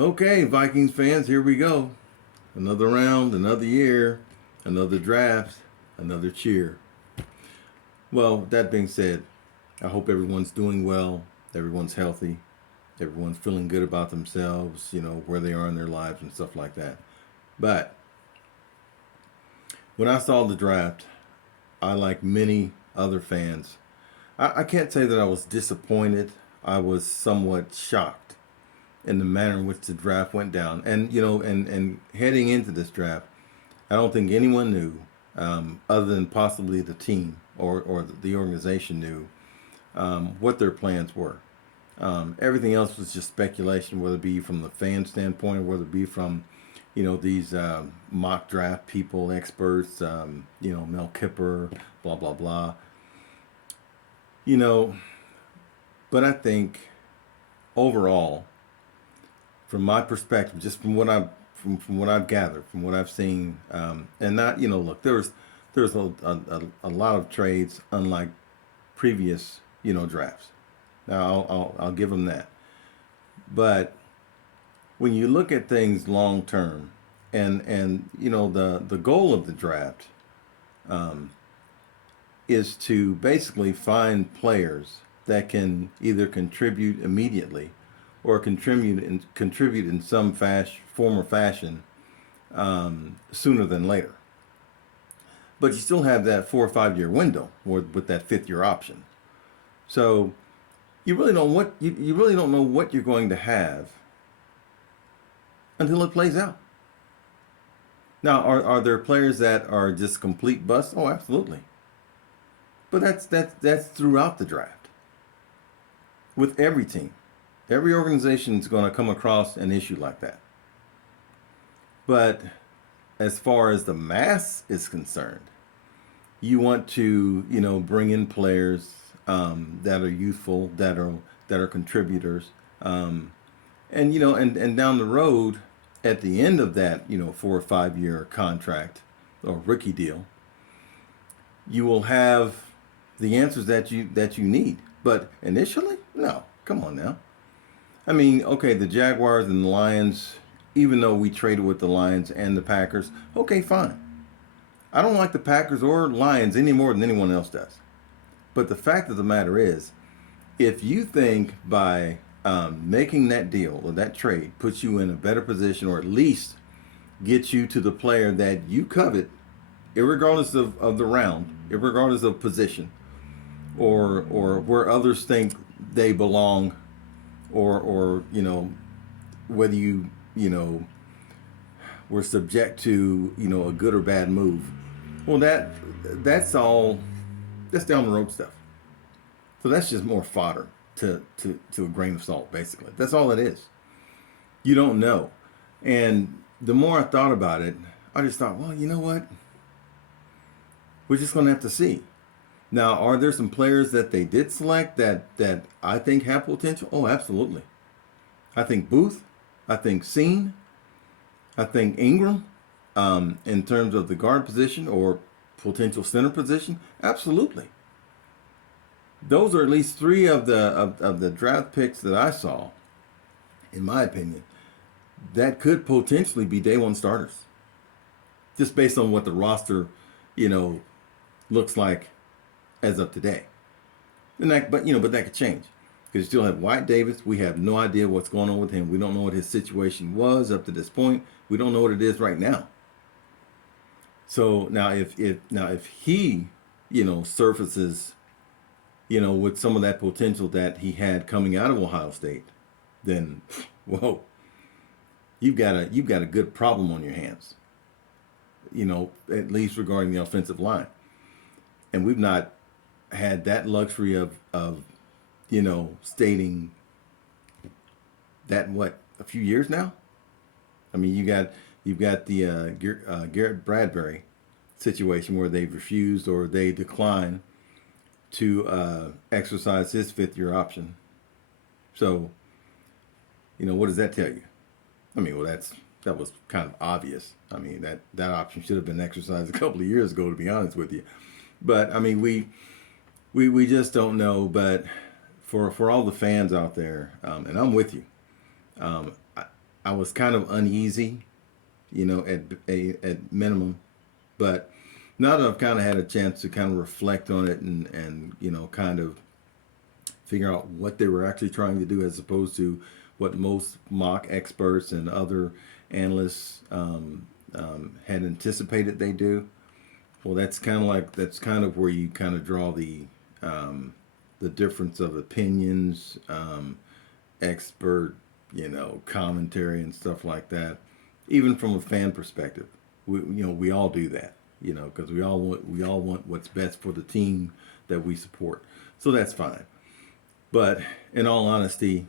Okay, Vikings fans, here we go. Another round, another year, another draft, another cheer. Well, with that being said, I hope everyone's doing well, everyone's healthy, everyone's feeling good about themselves, where they are in their lives and stuff like that. But when I saw the draft, I, like many other fans, I can't say that I was disappointed. I was somewhat shocked in the manner in which the draft went down. And heading into this draft, I don't think anyone knew, other than possibly the team or the organization knew, what their plans were. Everything else was just speculation, whether it be from the fan standpoint or whether it be from, these mock draft people, experts, Mel Kipper, blah, blah, blah. You know, but I think overall, from my perspective, just from what I've gathered, from what I've seen, and not look, there's a lot of trades unlike previous drafts. Now I'll give them that, but when you look at things long term, and the goal of the draft is to basically find players that can either contribute immediately or contribute in some form or fashion sooner than later. But you still have that 4 or 5 year window with that fifth year option. So you really don't know what you're going to have until it plays out. Now, are there players that are just complete busts? Oh, absolutely. But that's throughout the draft with every team. Every organization is going to come across an issue like that. But as far as the mass is concerned, you want to bring in players that are youthful, that are contributors, and down the road, at the end of that 4 or 5 year contract or rookie deal, you will have the answers that you need. But initially, no, come on now. I mean, okay, the Jaguars and the Lions, even though we traded with the Lions and the Packers, okay, fine. I don't like the Packers or Lions any more than anyone else does. But the fact of the matter is, if you think by making that deal or that trade puts you in a better position, or at least gets you to the player that you covet, regardless of the round, regardless of position, or where others think they belong, or whether were subject to a good or bad move. Well, that's down the road stuff. So that's just more fodder to a grain of salt, basically. That's all it is. You don't know. And the more I thought about it, I just thought, well, you know what? We're just going to have to see. Now, are there some players that they did select that I think have potential? Oh, absolutely. I think Booth. I think Scene. I think Ingram, in terms of the guard position or potential center position, absolutely. Those are at least three of the draft picks that I saw, in my opinion, that could potentially be day one starters, just based on what the roster, you know, looks like as of today. But that could change because you still have White Davis. We have no idea what's going on with him. We don't know what his situation was up to this point. We don't know what it is right now. So now, if he, surfaces, with some of that potential that he had coming out of Ohio State, then, whoa, you've got a good problem on your hands. At least regarding the offensive line, and we've not had that luxury of stating that, what, a few years now. I mean, you've got the Garrett Bradbury situation where they've refused or they decline to exercise his fifth year option. So, what does that tell you? I mean, well, that was kind of obvious. I mean, that option should have been exercised a couple of years ago, to be honest with you. But I mean, we just don't know. But for all the fans out there, and I'm with you. I was kind of uneasy, at minimum. But now that I've kind of had a chance to kind of reflect on it and kind of figure out what they were actually trying to do as opposed to what most mock experts and other analysts had anticipated they do. Well, that's kind of where you kind of draw the difference of opinions, expert, commentary and stuff like that. Even from a fan perspective, we all do that, because we all want what's best for the team that we support. So that's fine. But in all honesty,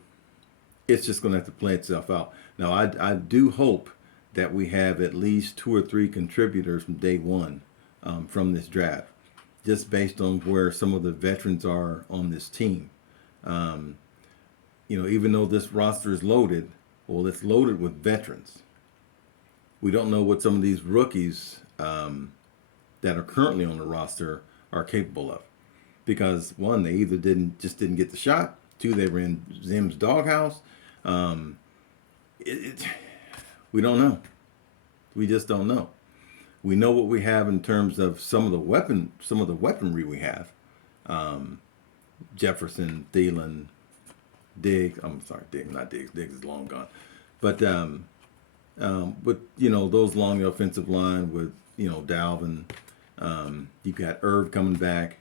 it's just going to have to play itself out. Now, I do hope that we have at least 2 or 3 contributors from day one from this draft, just based on where some of the veterans are on this team. Um, Even though this roster is loaded, well, it's loaded with veterans. We don't know what some of these rookies that are currently on the roster are capable of, because one, they either didn't get the shot. Two, they were in Zim's doghouse. Um, it, it, we don't know. We just don't know. We know what we have in terms of some of the weaponry we have. Um, Jefferson, Thielen, Diggs. I'm sorry, Diggs, not Diggs. Diggs is long gone. But those along the offensive line with Dalvin. You've got Irv coming back.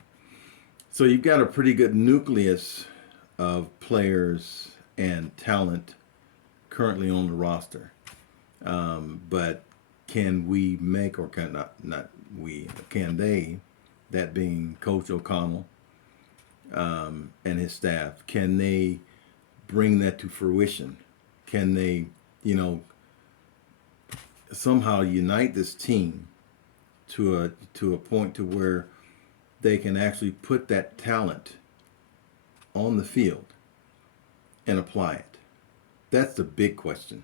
So you've got a pretty good nucleus of players and talent currently on the roster. But can we make, or can not we, can they, that being Coach O'Connell and his staff, can they bring that to fruition? Can they, somehow unite this team to a point to where they can actually put that talent on the field and apply it? That's the big question.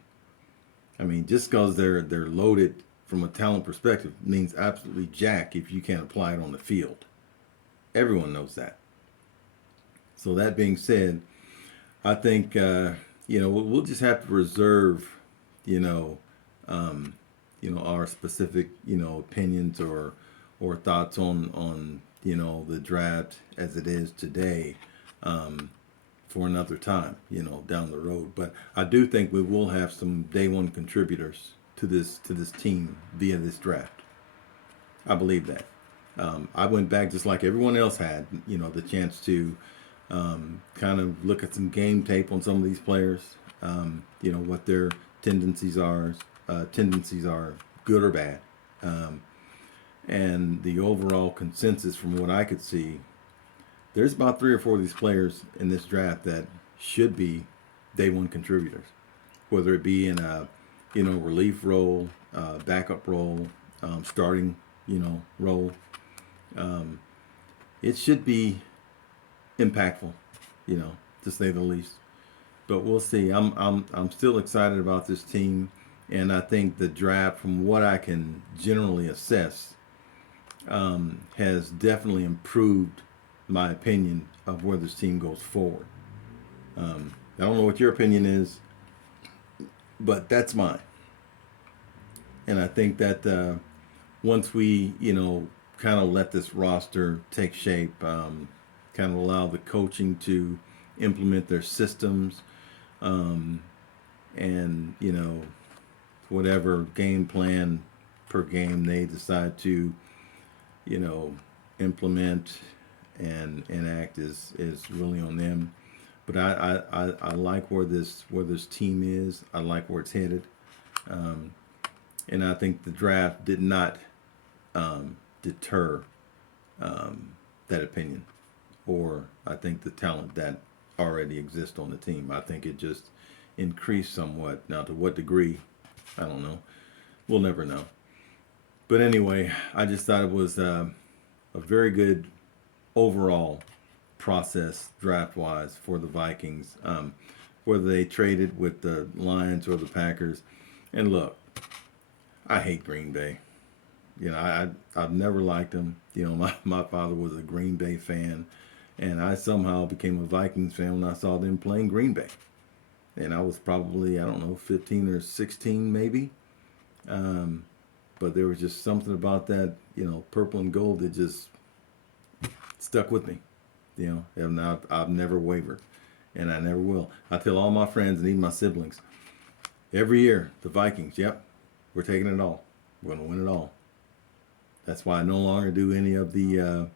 I mean, just because they're loaded from a talent perspective means absolutely jack if you can't apply it on the field. Everyone knows that. So that being said, I think we'll just have to reserve, um, our specific opinions or thoughts on the draft as it is today, for another time, down the road. But I do think we will have some day one contributors to this team via this draft. I believe that. I went back just like everyone else had, the chance to kind of look at some game tape on some of these players, what their tendencies are, good or bad. And the overall consensus from what I could see, there's about 3 or 4 of these players in this draft that should be day one contributors, whether it be in a relief role, backup role, starting role. Um, it should be impactful, to say the least. But we'll see. I'm still excited about this team, and I think the draft, from what I can generally assess, has definitely improved my opinion of where this team goes forward. I don't know what your opinion is, but that's mine. And I think that once we, kind of let this roster take shape, kind of allow the coaching to implement their systems, and whatever game plan per game they decide to implement and enact is really on them. But I like where this team is. I like where it's headed, and I think the draft did not deter that opinion, or I think the talent that already exists on the team. I think it just increased somewhat. Now, to what degree, I don't know. We'll never know. But anyway, I just thought it was a very good overall process draft wise for the Vikings, whether they traded with the Lions or the Packers. And look, I hate Green Bay. I've never liked them. My father was a Green Bay fan, and I somehow became a Vikings fan when I saw them playing Green Bay. and I was probably, I don't know, 15 or 16 maybe. Um, but there was just something about that, purple and gold that just stuck with me. And I've never wavered, and I never will. I tell all my friends and even my siblings every year, the Vikings, yep, we're taking it all. We're going to win it all. That's why I no longer do any of the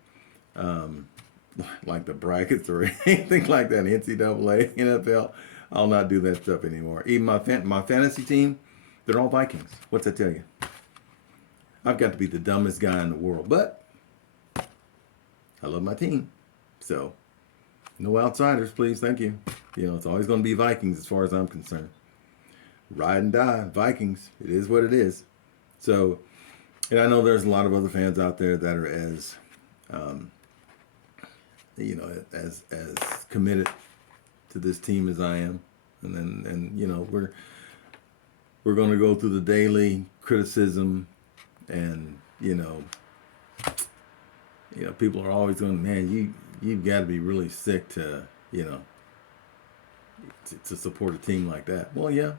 like the brackets or anything like that. NCAA, NFL, I'll not do that stuff anymore. Even my fantasy team, they're all Vikings. What's that tell you? I've got to be the dumbest guy in the world, but I love my team. So, no outsiders, please. Thank you. It's always going to be Vikings as far as I'm concerned. Ride and die, Vikings. It is what it is. So, and I know there's a lot of other fans out there that are as, as committed to this team as I am. And we're going to go through the daily criticism, and people are always going, man, you've got to be really sick to to support a team like that. Well, yeah,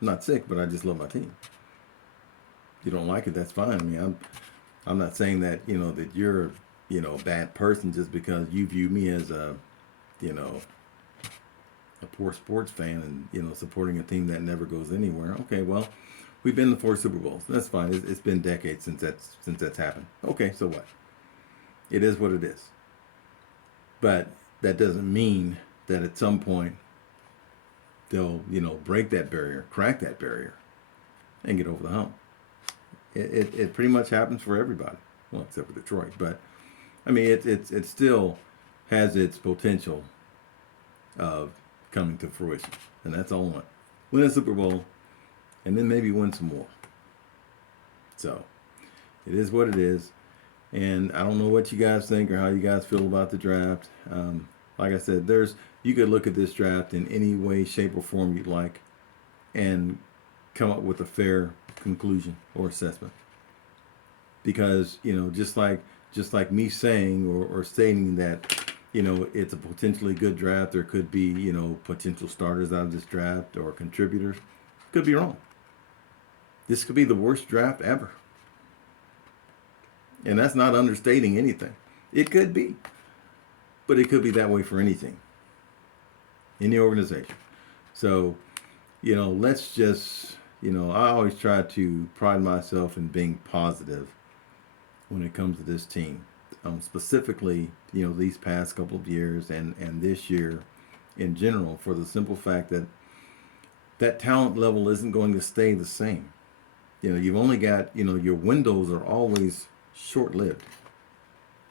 I'm not sick, but I just love my team. If you don't like it, that's fine. I mean, I'm not saying that that you're a bad person just because you view me as a poor sports fan and supporting a team that never goes anywhere. Okay, well, we've been to 4 Super Bowls. That's fine. It's been decades since that's happened. Okay, so what? It is what it is. But that doesn't mean that at some point they'll break that barrier, crack that barrier, and get over the hump. It pretty much happens for everybody. Well, except for Detroit. But I mean, it still has its potential of coming to fruition, and that's all I want. Win a Super Bowl, and then maybe win some more. So it is what it is, and I don't know what you guys think or how you guys feel about the draft. Like I said, you could look at this draft in any way, shape, or form you'd like, and come up with a fair conclusion or assessment. Because just like me saying or stating that it's a potentially good draft. There could be, potential starters out of this draft or contributors. Could be wrong. This could be the worst draft ever. And that's not understating anything. It could be. But it could be that way for anything. Any organization. So, let's just, I always try to pride myself in being positive when it comes to this team. Specifically, these past couple of years and this year in general, for the simple fact that talent level isn't going to stay the same. You've only got, your windows are always short-lived,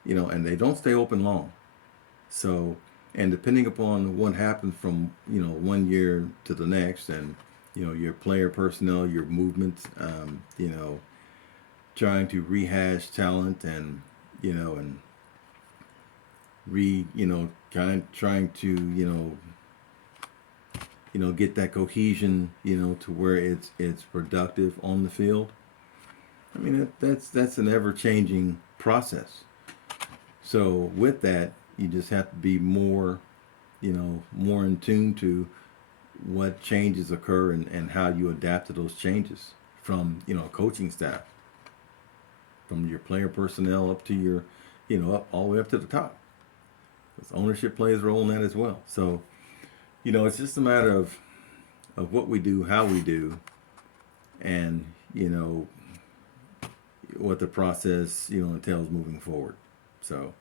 and they don't stay open long. So, and depending upon what happens from, one year to the next, and, your player personnel, your movements, trying to rehash talent and trying to get that cohesion to where it's productive on the field. I mean that's an ever changing process. So with that, you just have to be more more in tune to what changes occur and how you adapt to those changes from coaching staff, from your player personnel up to your up all the way up to the top. Because ownership plays a role in that as well. So it's just a matter of what we do, how we do, and what the process entails moving forward. So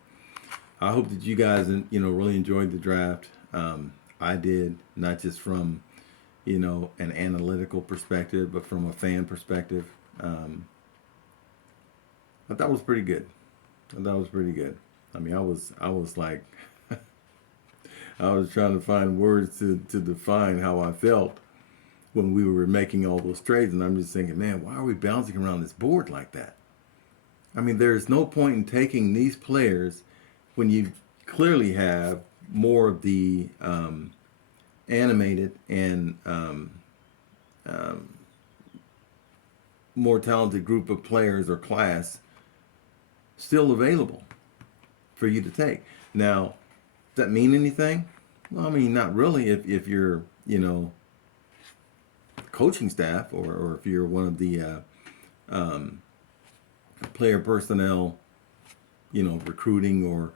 I hope that you guys really enjoyed the draft. I did, not just from an analytical perspective, but from a fan perspective. I thought it was pretty good. I mean, I was like, I was trying to find words to define how I felt when we were making all those trades, and I'm just thinking, man, why are we bouncing around this board like that? I mean, there's no point in taking these players when you clearly have more of the animated and more talented group of players or class still available for you to take. Now, does that mean anything? Well, I mean, not really if you're, coaching staff, or if you're one of the player personnel, recruiting, or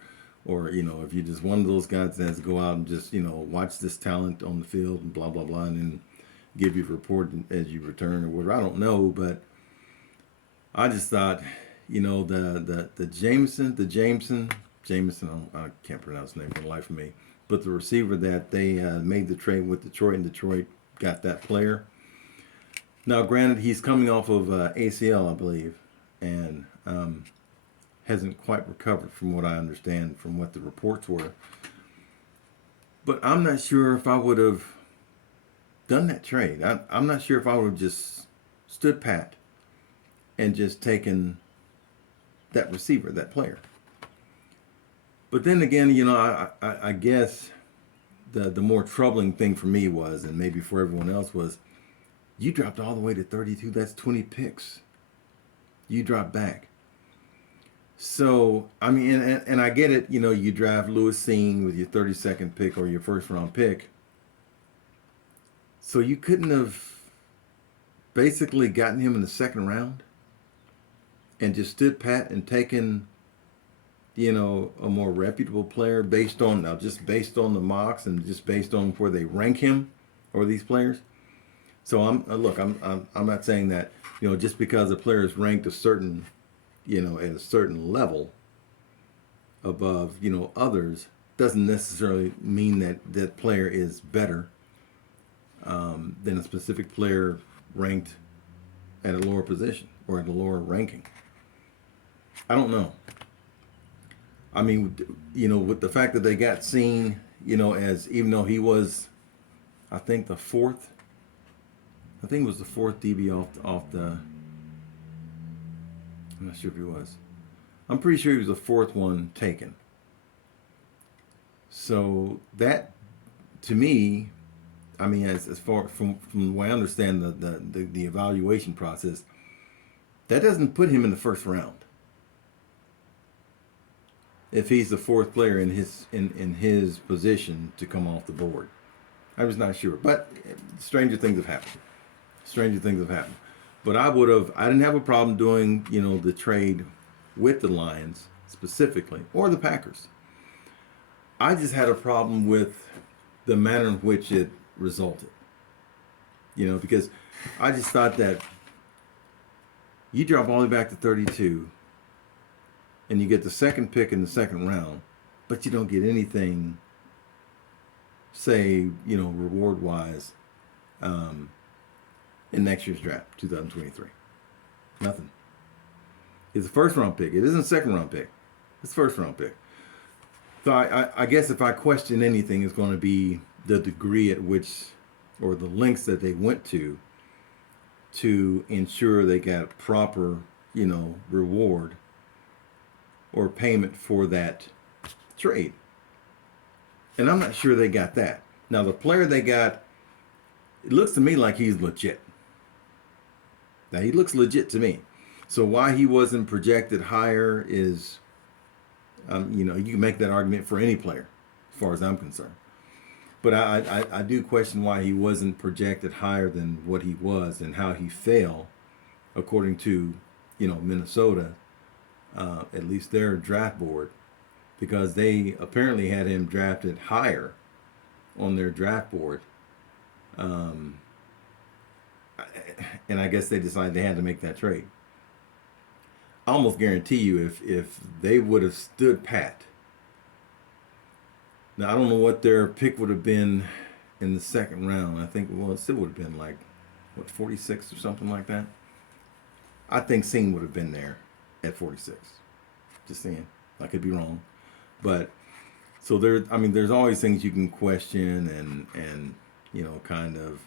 if you're just one of those guys that has to go out and just watch this talent on the field and blah blah blah, and then give you a report as you return or whatever. I don't know, but I just thought, the Jameson, I can't pronounce his name for the life of me, but the receiver that they made the trade with Detroit, and Detroit got that player. Now, granted, he's coming off of ACL, I believe, and hasn't quite recovered from what I understand from what the reports were. But I'm not sure if I would have done that trade. I'm not sure if I would have just stood pat and just taken that receiver, that player. But then again, I guess the more troubling thing for me was, and maybe for everyone else, was you dropped all the way to 32. That's 20 picks. You dropped back. So, I mean, and I get it, you draft Lewis Seen with your 32nd pick or your first round pick. So you couldn't have basically gotten him in the second round and just stood pat and taken, a more reputable player based on the mocks and just based on where they rank him or these players. So I'm not saying that, just because a player is ranked a certain, at a certain level above, others, doesn't necessarily mean that that player is better than a specific player ranked at a lower position or at a lower ranking. I don't know. I mean, with the fact that they got Seen, as even though he was, I think it was the fourth DB off the. I'm not sure if he was. I'm pretty sure he was the fourth one taken. So that, to me, I mean, as far from the way I understand the evaluation process, that doesn't put him in the first round. If he's the fourth player in his position to come off the board, I was not sure. But stranger things have happened. But I didn't have a problem doing, the trade with the Lions specifically, or the Packers. I just had a problem with the manner in which it resulted. Because I just thought that you drop all the way back to 32 and you get the second pick in the second round, but you don't get anything, say, reward-wise, in next year's draft, 2023. Nothing. It's a first-round pick. It isn't a second-round pick. It's a first-round pick. So I guess if I question anything, it's going to be the degree at which, or the lengths that they went to ensure they got proper, reward or payment for that trade. And I'm not sure they got that. Now, the player they got, it looks to me like he's legit. Now, he looks legit to me. So why he wasn't projected higher is, you can make that argument for any player, as far as I'm concerned. But I do question why he wasn't projected higher than what he was and how he fell, according to, Minnesota, at least their draft board, because they apparently had him drafted higher on their draft board. And I guess they decided they had to make that trade. I almost guarantee you if they would have stood pat. Now, I don't know what their pick would have been in the second round. I think, it still would have been like, 46 or something like that. I think Seen would have been there at 46. Just saying. I could be wrong. But, so there's always things you can question and kind of,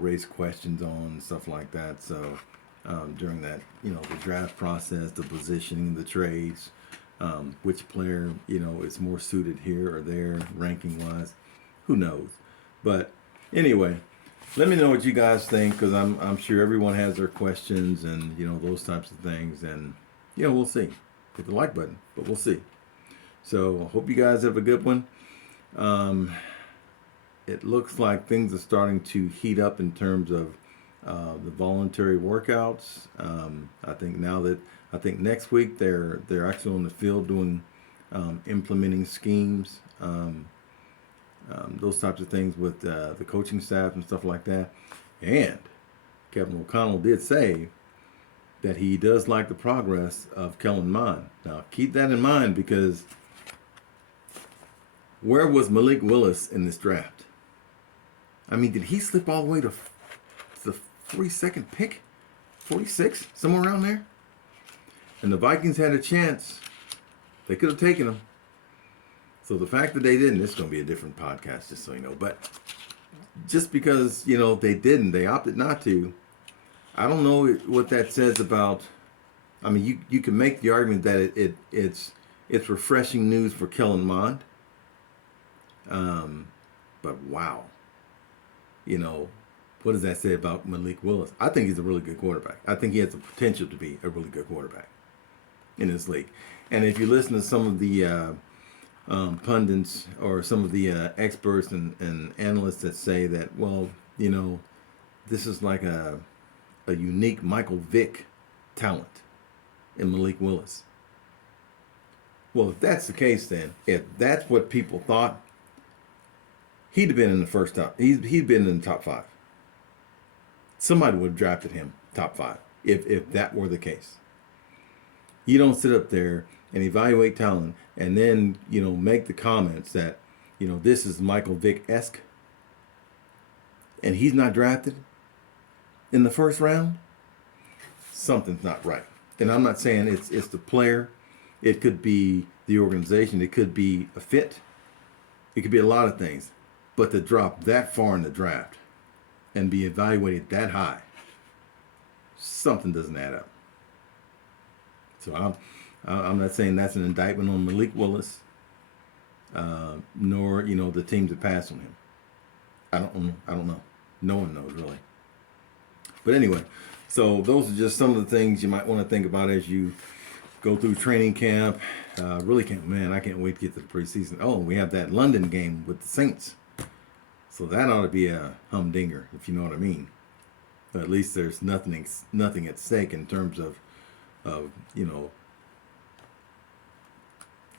raise questions on and stuff like that. So during that, the draft process, the positioning, the trades, which player, is more suited here or there, ranking wise, who knows? But anyway, let me know what you guys think, because I'm sure everyone has their questions and those types of things, and we'll see. Hit the like button, but we'll see. So hope you guys have a good one. it looks like things are starting to heat up in terms of the voluntary workouts. I think next week they're actually on the field doing implementing schemes, those types of things with the coaching staff and stuff like that. And Kevin O'Connell did say that he does like the progress of Kellen Mond. Now keep that in mind, because where was Malik Willis in this draft? I mean, did he slip all the way to the 42nd pick? 46? Somewhere around there? And the Vikings had a chance. They could have taken him. So the fact that they didn't, this is going to be a different podcast, just so you know. But just because, they didn't, they opted not to, I don't know what that says about, I mean, you can make the argument that it's refreshing news for Kellen Mond. But wow. What does that say about Malik Willis? I think he's a really good quarterback. I think he has the potential to be a really good quarterback in this league. And if you listen to some of the pundits or some of the experts and analysts that say that, well, this is like a unique Michael Vick talent in Malik Willis. Well, if that's the case, then if that's what people thought, he'd have been in the first top. He'd been in the top 5. Somebody would have drafted him top 5 if that were the case. You don't sit up there and evaluate talent and then make the comments that this is Michael Vick-esque, and he's not drafted in the first round. Something's not right. And I'm not saying it's the player. It could be the organization. It could be a fit. It could be a lot of things. But to drop that far in the draft and be evaluated that high, something doesn't add up. So I'm not saying that's an indictment on Malik Willis, nor the teams that pass on him. I don't know. No one knows really. But anyway, so those are just some of the things you might want to think about as you go through training camp. I can't wait to get to the preseason. Oh, we have that London game with the Saints. So that ought to be a humdinger, if you know what I mean. But at least there's nothing at stake in terms of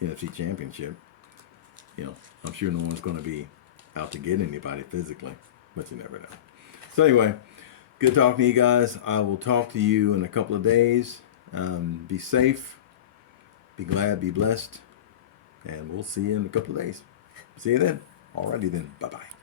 NFC Championship. I'm sure no one's going to be out to get anybody physically, but you never know. So anyway, good talking to you guys. I will talk to you in a couple of days. Be safe, be glad, be blessed, and we'll see you in a couple of days. See you then. Alrighty then. Bye-bye.